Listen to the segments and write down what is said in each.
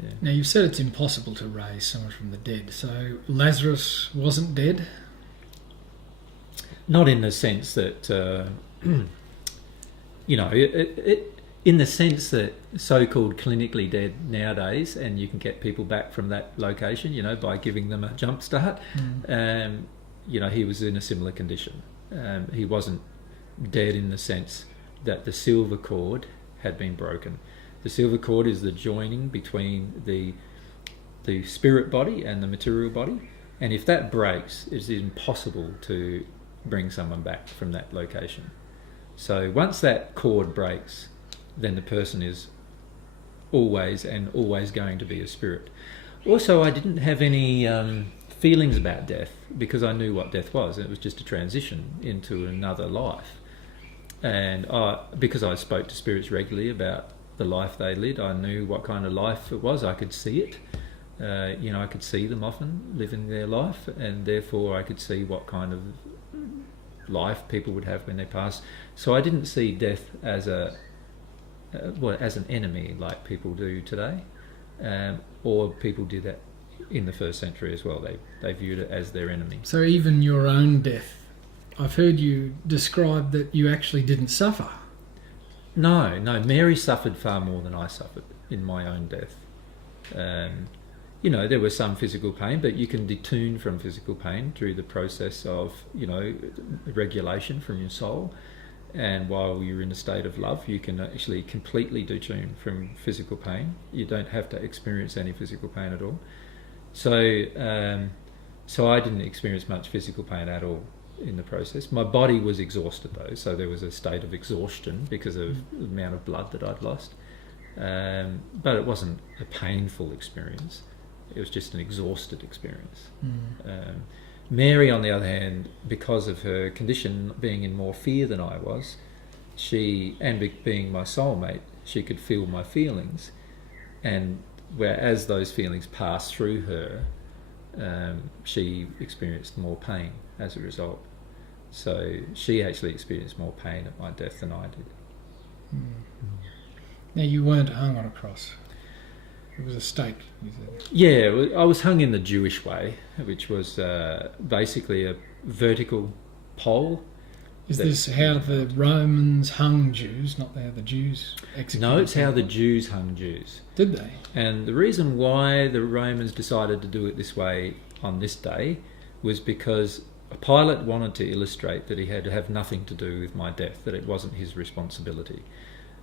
Yeah. Now, you've said it's impossible to raise someone from the dead, so Lazarus wasn't dead? Not in the sense that, in the sense that so-called clinically dead nowadays, and you can get people back from that location, by giving them a jump start. He was in a similar condition. He wasn't dead in the sense that the silver cord had been broken. The silver cord is the joining between the spirit body and the material body, and if that breaks, it's impossible to bring someone back from that location. So once that cord breaks, then the person is always going to be a spirit. Also, I didn't have any feelings about death because I knew what death was. It was just a transition into another life. And because I spoke to spirits regularly about the life they led, I knew what kind of life it was. I could see it. I could see them often living their life, and therefore I could see what kind of life people would have when they pass. So I didn't see death as as an enemy like people do today, or people did that in the first century as well. They viewed it as their enemy. So even your own death, I've heard you describe that you actually didn't suffer. No, Mary suffered far more than I suffered in my own death. There was some physical pain, but you can detune from physical pain through the process of, regulation from your soul. And while you're in a state of love, you can actually completely detune from physical pain. You don't have to experience any physical pain at all. So I didn't experience much physical pain at all in the process. My body was exhausted though, so there was a state of exhaustion because of the amount of blood that I'd lost. But it wasn't a painful experience. It was just an exhausted experience. Mary, on the other hand, because of her condition, being in more fear than I was, being my soulmate, she could feel my feelings, and whereas those feelings passed through her, she experienced more pain as a result. So she actually experienced more pain at my death than I did. Now, you weren't hung on a cross. It was a stake, you said. Yeah, I was hung in the Jewish way, which was basically a vertical pole. Is this how the Romans hung Jews, not how the Jews executed? No, it's how the Jews hung Jews. Did they? And the reason why the Romans decided to do it this way on this day was because Pilate wanted to illustrate that he had to have nothing to do with my death, that it wasn't his responsibility.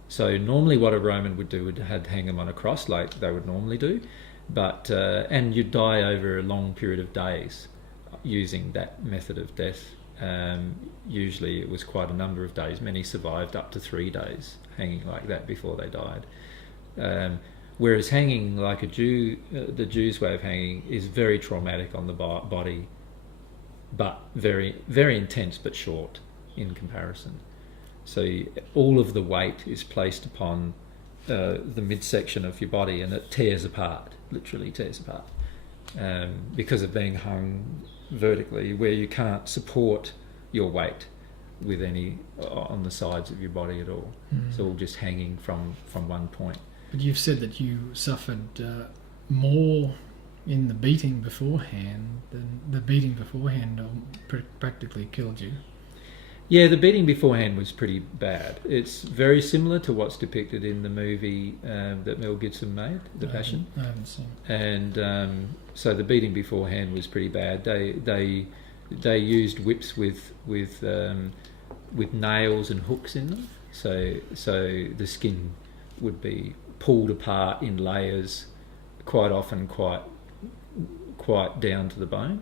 So normally what a Roman would do would hang him on a cross like they would normally do, but and you'd die over a long period of days using that method of death. Usually it was quite a number of days. Many survived up to 3 days hanging like that before they died. Whereas hanging like a Jew, the Jews' way of hanging is very traumatic on the body, but very, very intense but short in comparison. So all of the weight is placed upon the midsection of your body, and it tears apart, literally tears apart, because of being hung vertically, where you can't support your weight with any on the sides of your body at all. It's all just hanging from one point. But you've said that you suffered more in the beating beforehand than the beating beforehand practically killed you. Yeah, the beating beforehand was pretty bad. It's very similar to what's depicted in the movie that Mel Gibson made, The Passion. I haven't seen it. And so the beating beforehand was pretty bad. They used whips with nails and hooks in them. So the skin would be pulled apart in layers, quite often quite down to the bone.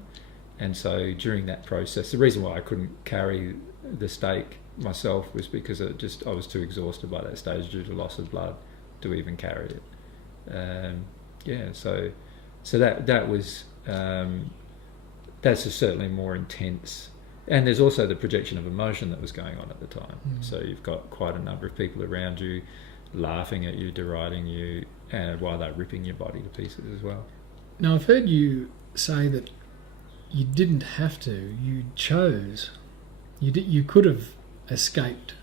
And so during that process, the reason why I couldn't carry the stake myself was because I was too exhausted by that stage due to loss of blood to even carry it. So that was that's certainly more intense. And there's also the projection of emotion that was going on at the time. So you've got quite a number of people around you laughing at you, deriding you, and while they're ripping your body to pieces as well. Now, I've heard you say that you didn't have to, you chose. You could have escaped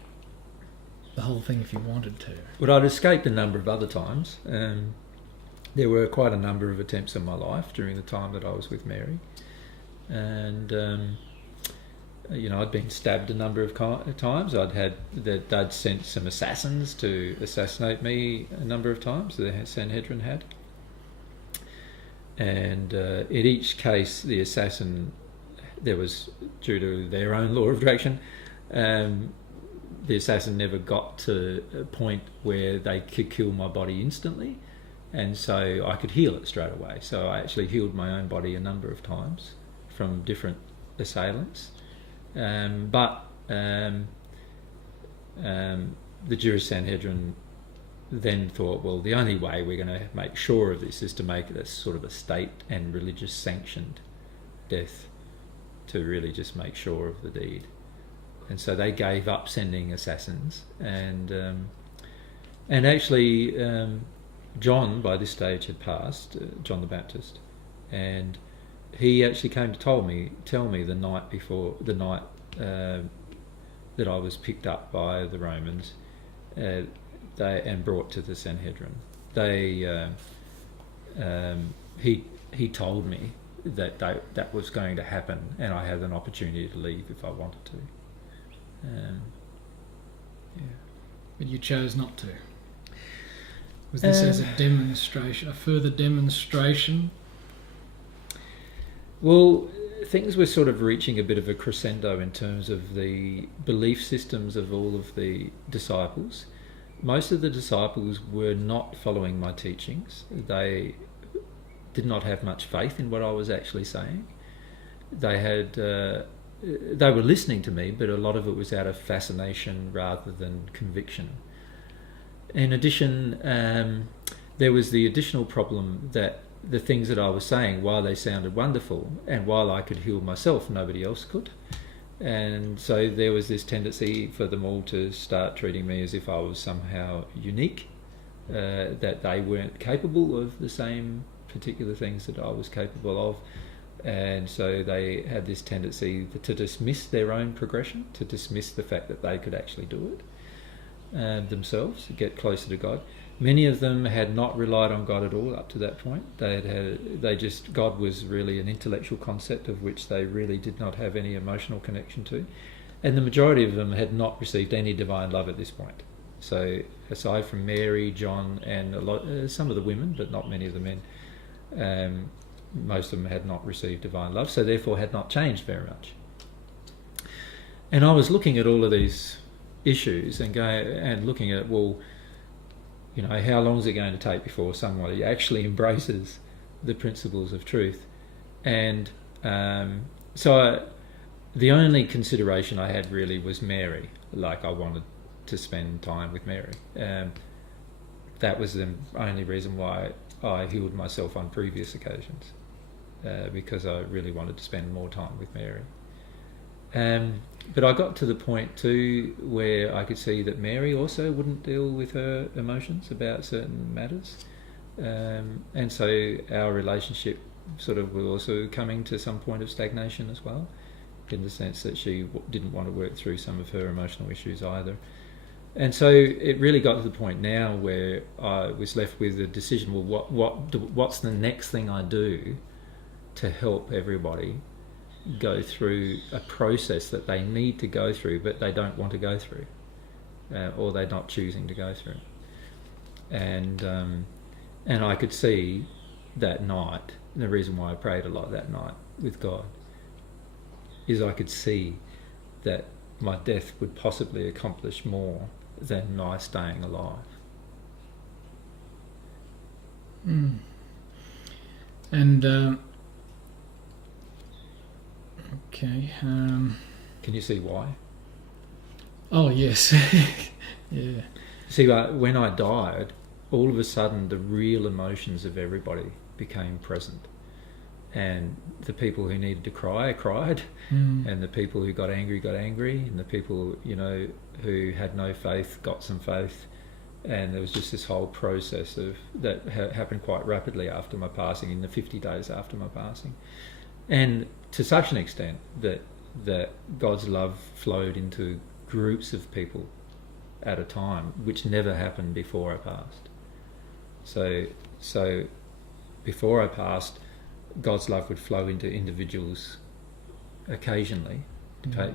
the whole thing if you wanted to. But I'd escaped a number of other times. there were quite a number of attempts in my life during the time that I was with Mary, and I'd been stabbed a number of times. They'd sent some assassins to assassinate me a number of times. The Sanhedrin had, and in each case, the assassin, there was, due to their own law of attraction, the assassin never got to a point where they could kill my body instantly, and so I could heal it straight away. So I actually healed my own body a number of times from different assailants. But the Jewish Sanhedrin then thought, well, the only way we're going to make sure of this is to make it a sort of a state and religious sanctioned death, to really just make sure of the deed. And so they gave up sending assassins, and actually John by this stage had passed, John the Baptist, and he actually came to tell me the night before, that I was picked up by the Romans, and brought to the Sanhedrin. He told me that was going to happen, and I had an opportunity to leave if I wanted to. But you chose not to. Was this as a demonstration, a further demonstration? Well, things were sort of reaching a bit of a crescendo in terms of the belief systems of all of the disciples. Most of the disciples were not following my teachings. They did not have much faith in what I was actually saying. They were listening to me, but a lot of it was out of fascination rather than conviction. In addition, there was the additional problem that the things that I was saying, while they sounded wonderful and while I could heal myself, nobody else could. And so there was this tendency for them all to start treating me as if I was somehow unique, that they weren't capable of the same particular things that I was capable of. And so they had this tendency to dismiss their own progression, to dismiss the fact that they could actually do it themselves, to get closer to God. Many of them had not relied on God at all up to that point. God was really an intellectual concept of which they really did not have any emotional connection to. And the majority of them had not received any divine love at this point. So aside from Mary, John, and some of the women, but not many of the men, most of them had not received divine love, so therefore had not changed very much. And I was looking at all of these issues and looking at, well, how long is it going to take before somebody actually embraces the principles of truth? And so the only consideration I had really was Mary. Like, I wanted to spend time with Mary. That was the only reason why I healed myself on previous occasions, because I really wanted to spend more time with Mary. But I got to the point too where I could see that Mary also wouldn't deal with her emotions about certain matters, and so our relationship sort of was also coming to some point of stagnation as well, in the sense that she didn't want to work through some of her emotional issues either. And so it really got to the point now where I was left with the decision, well, what's the next thing I do to help everybody go through a process that they need to go through but they don't want to go through, or they're not choosing to go through. And I could see that night, and the reason why I prayed a lot that night with God is I could see that my death would possibly accomplish more than my staying alive. And okay. Can you see why? Oh yes. Yeah. See, when I died, all of a sudden the real emotions of everybody became present. And the people who needed to cry, cried, and the people who got angry, and the people, who had no faith, got some faith. And there was just this whole process that happened quite rapidly after my passing, in the 50 days after my passing. And to such an extent that God's love flowed into groups of people at a time, which never happened before I passed. So before I passed, God's love would flow into individuals occasionally,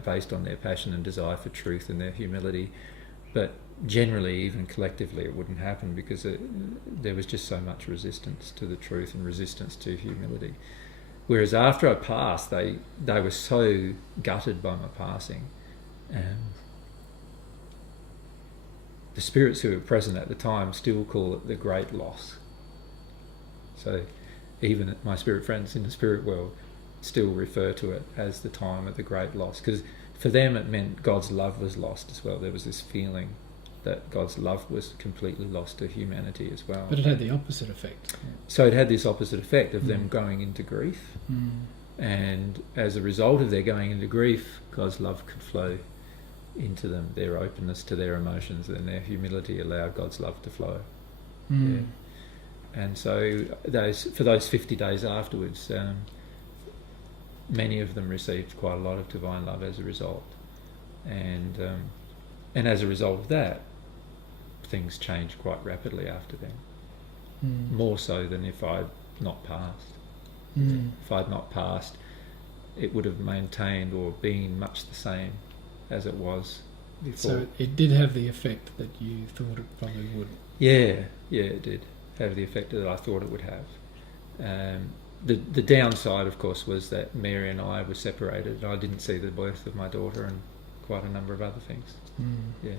based on their passion and desire for truth and their humility. But generally, even collectively, it wouldn't happen because there was just so much resistance to the truth and resistance to humility. Whereas after I passed, they were so gutted by my passing. The spirits who were present at the time still call it the great loss. So even my spirit friends in the spirit world still refer to it as the time of the great loss, because for them it meant God's love was lost as well. There was this feeling that God's love was completely lost to humanity as well. But it had the opposite effect. So it had this opposite effect of them going into grief, and as a result of their going into grief, God's love could flow into them. Their openness to their emotions and their humility allowed God's love to flow. Yeah. And so for those 50 days afterwards, many of them received quite a lot of divine love as a result, and as a result of that, things changed quite rapidly after then. More so than if I'd not passed. If I'd not passed, it would have maintained or been much the same as it was before. So it did have the effect that you thought it probably would. Yeah, it did have the effect that I thought it would have. The downside, of course, was that Mary and I were separated. I didn't see the birth of my daughter and quite a number of other things. Yeah.